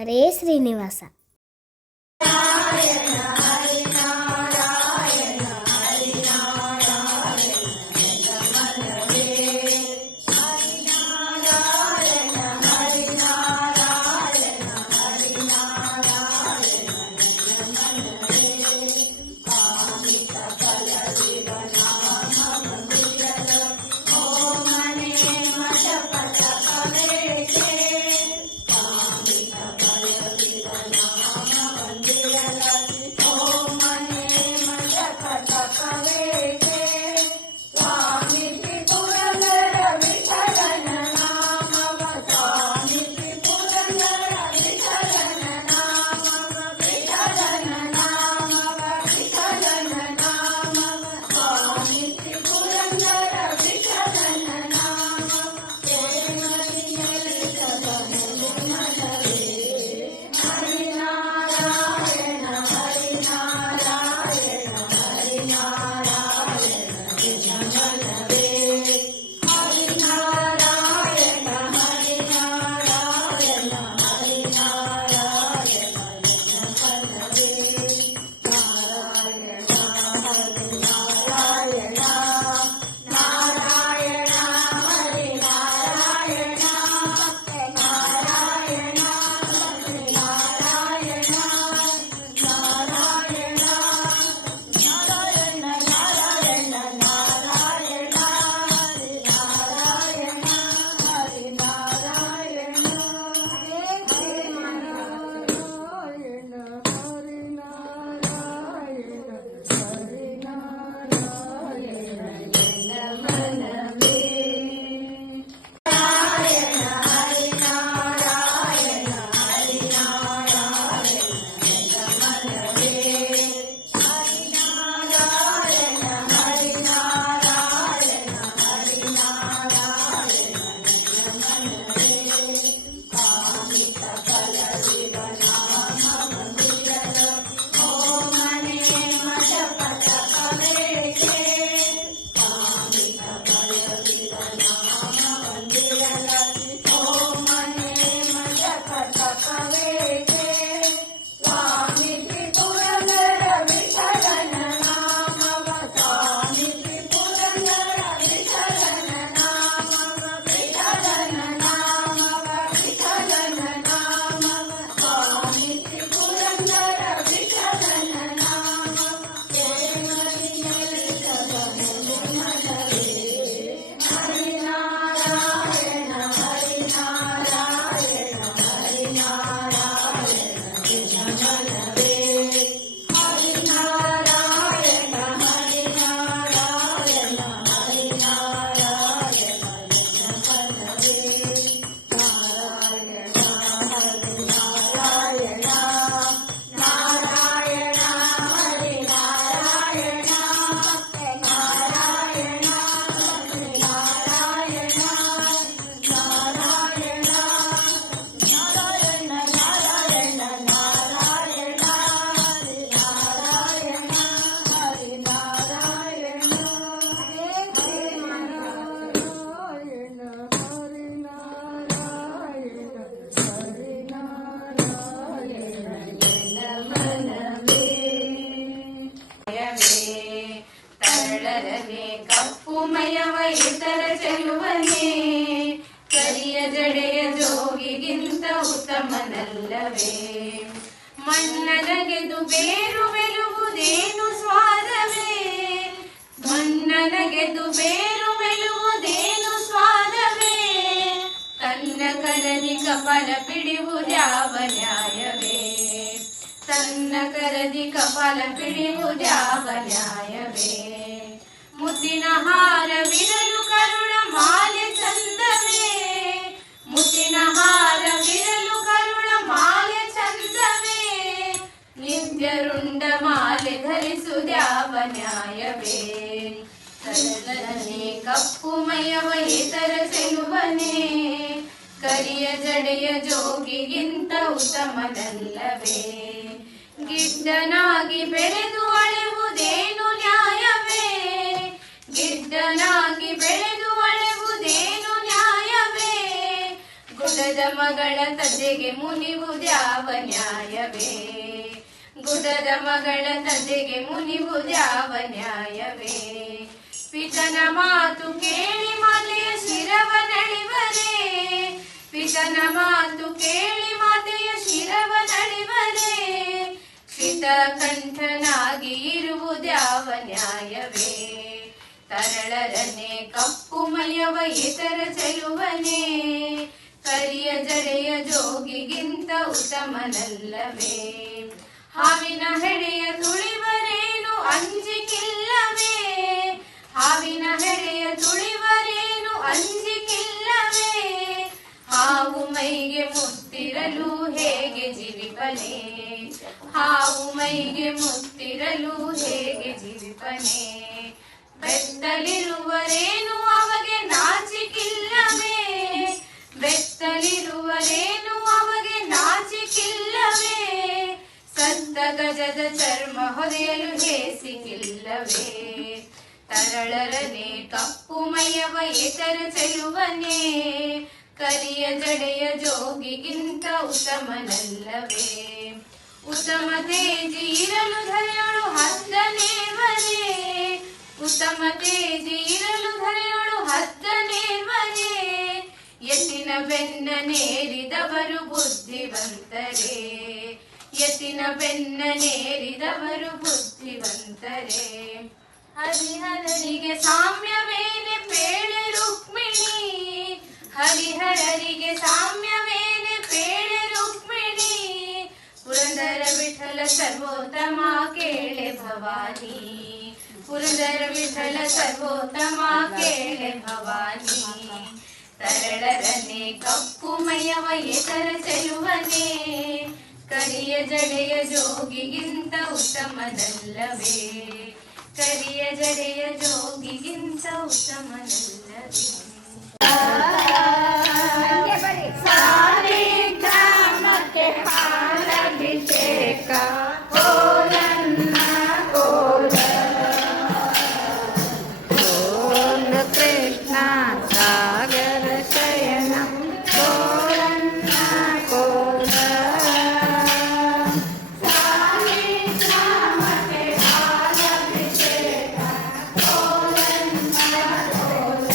ಹರೇ ಶ್ರೀನಿವಾಸ. ಕಪ್ಪುಮಯವ ಇತರ ಚೆಲುವನೇ ಕರಿಯ ಜಡೆಯ ಜೋಗಿಗಿಂತ ಉತ್ತಮನಲ್ಲವೇ ಮಣ್ಣನಗೆದು ಬೇರು ಮೆಲುವುದೇನು ಸ್ವಾದವೇ ಮಣ್ಣನಗೆದು ಬೇರು ಮೆಲುವುದೇನು ಸ್ವಾದವೇ ತನ್ನ ಕರದಿ ಕಪಲ ಪಿಡಿಯುವುದ್ಯಾವ ನ್ಯಾಯವೇ ತನ್ನ ಕರದಿ ಕಪಾಲ ಪಿಡಿಯುವುದ್ಯಾವ ನ್ಯಾಯವೇ ಮುತ್ತಿನ ಹಾರವಿರಲು ಕರುಣ ಮಾಲೆ ಚಂದವೇ ಮುತ್ತಿನ ಹಾರವಿರಲು ಕರುಣ ಮಾಲೆ ಚಂದವೇ ನಿತ್ಯರುಂಡ ಮಾಲೆ ಧರಿಸುವುದ್ಯಾವ ನ್ಯಾಯವೇ ತರಲನೆ ಕಪ್ಪುಮಯವ ಇತರ ಚೆಲುವನೇ ಕರಿಯ ಜಡೆಯ ಜೋಗಿಗಿಂತ ಉತ್ತಮನಲ್ಲವೇ ಗಿಡ್ಡನಾಗಿ ಬೆಳೆದು ಅಳೆವುದೇನು ನ್ಯಾಯವೇ ಗಿಡ್ಡನಾಗಿ ಬೆಳೆದು ಅಳೆವುದೇನು ನ್ಯಾಯವೇ ಗುಡದ ಗುಡ್ಡದ ಮಗಳ ತಂದೆಗೆ ಮುನಿವುದ್ಯಾವ ನ್ಯಾಯವೇ? ಗುಡ್ಡದ ಮಗಳ ತಂದೆಗೆ ಮುನಿವುದ್ಯಾವ ನ್ಯಾಯವೇ? ಪಿತನ ಮಾತು ಕೇಳಿ ಮಾತೆಯ ಶಿರವ ನಳಿವರೇ, ಪಿತನ ಮಾತು ಕೇಳಿ ಮಾತೆಯ ಶಿರವ ನಳಿವರೇ, ಪಿತ ಕಂಠನಾಗಿ ಇರುವುದ್ಯಾವ ನ್ಯಾಯವೇ? ತರಳರನೆ ಕಪ್ಪು ಮೈಯವ ಇತರ ಚೆಲುವನೇ, ಕರಿಯ ಜಡೆಯ ಜೋಗಿಗಿಂತ ಉತ್ತಮನಲ್ಲವೇ? ಹಾವಿನ ಹೆಡೆಯ ತುಳಿವರೇನು ಅಂಜಿಕಿಲ್ಲವೇ? ಹಾವಿನ ಹೆಡೆಯ ತುಳಿವರೇನು ಅಂಜಿಕಿಲ್ಲವೇ? ಹಾವು ಮೈಗೆ ಮುತ್ತಿರಲು ಹೇಗೆ ಜೀವಿಪನೇ? ಹಾವು ಮೈಗೆ ಮುತ್ತಿರಲು ಹೇಗೆ ಜೀವಿಪನೇ? ಬೆತ್ತಲಿರುವರೇನು ಅವಗೆ ನಾಚಿಕಿಲ್ಲವೇ? ಬೆತ್ತಲಿರುವರೇನು ಅವಗೆ ನಾಚಿಕಿಲ್ಲವೇ? ಸತ್ತ ಗಜದ ಚರ್ಮ ಹೊದೆಯಲು ಹೇಸಿಕಿಲ್ಲವೇ? ತರಳರನೆ ಕಪ್ಪು ಮೈಯವ ಇತರ ಚೆಲುವನೇ, ಕರಿಯ ಜಡೆಯ ಜೋಗಿಗಿಂತ ಉತ್ತಮನಲ್ಲವೇ? ಉತ್ತಮ ತೇಜಿ ಇರಲು ಧರೆಯಳು ಹದ್ದನೇವರೇ, ಉತ್ತಮ ತೇಜಿ ಇರಲು ಧರೆಯಳು ಹದ್ದನೇವರೇ, ಎತ್ತಿನ ಬೆನ್ನ ನೇರಿದವರು ಬುದ್ಧಿವಂತರೇ, ಎತ್ತಿನ ಬೆನ್ನ ನೇರಿದವರು ಬುದ್ಧಿವಂತರೇ. ಹರಿಹರರಿಗೆ ಸಾಮ್ಯವೇನೆ ಪೇಳೆ ರುಕ್ಮಿಣಿ, ಹರಿಹರರಿಗೆ ಸಾಮ್ಯವೇನೆ ಪೇಳೆ ರುಕ್ಮಿಣಿ, ಪುರಂದರ ವಿಠಲ ಸರ್ವೋತ್ತಮ ಕೇಳೆ ಭವಾನಿ, ಪುರಂದರ ವಿಠಲ ಸರ್ವೋತ್ತಮ ಕೇಳೆ ಭವಾನಿ. ತರಳರನೆ ಕಪ್ಪು ಮೈಯವ ಇತರ ಚೆಲುವನೇ, ಕರಿಯ ಜಡೆಯ ಜೋಗಿಗಿಂತ ಉತ್ತಮನಲ್ಲವೇ? ಕರಿಯ ಜಡೆಯ ಜೋಗಿಗಿಂತ ಉತ್ತಮನಲ್ಲವೇ? ಸಾಲಿಗ್ರಾಮಕ್ಕೆ ಹಾಲಭಿಷೇಕ ಕೋಲನ್ನ ಕೋಲ, ಕೋಲ ಕೃಷ್ಣ ಸಾಗರ ಶಯನ ಕೋಲನ್ನ ಕೋಲ. ಸಾಲಿಗ್ರಾಮಕ್ಕೆ ಹಾಲಭಿಷೇಕ ಕೋಲನ್ನ ಕೋಲ.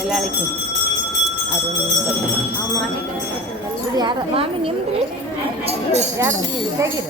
ಎಲ್ಲ ಅಳಿಕೆ ಅದು ಯಾರು ಮಾಮಿ ನಿಮ್ದು ಯಾರು ತೆಗೀರ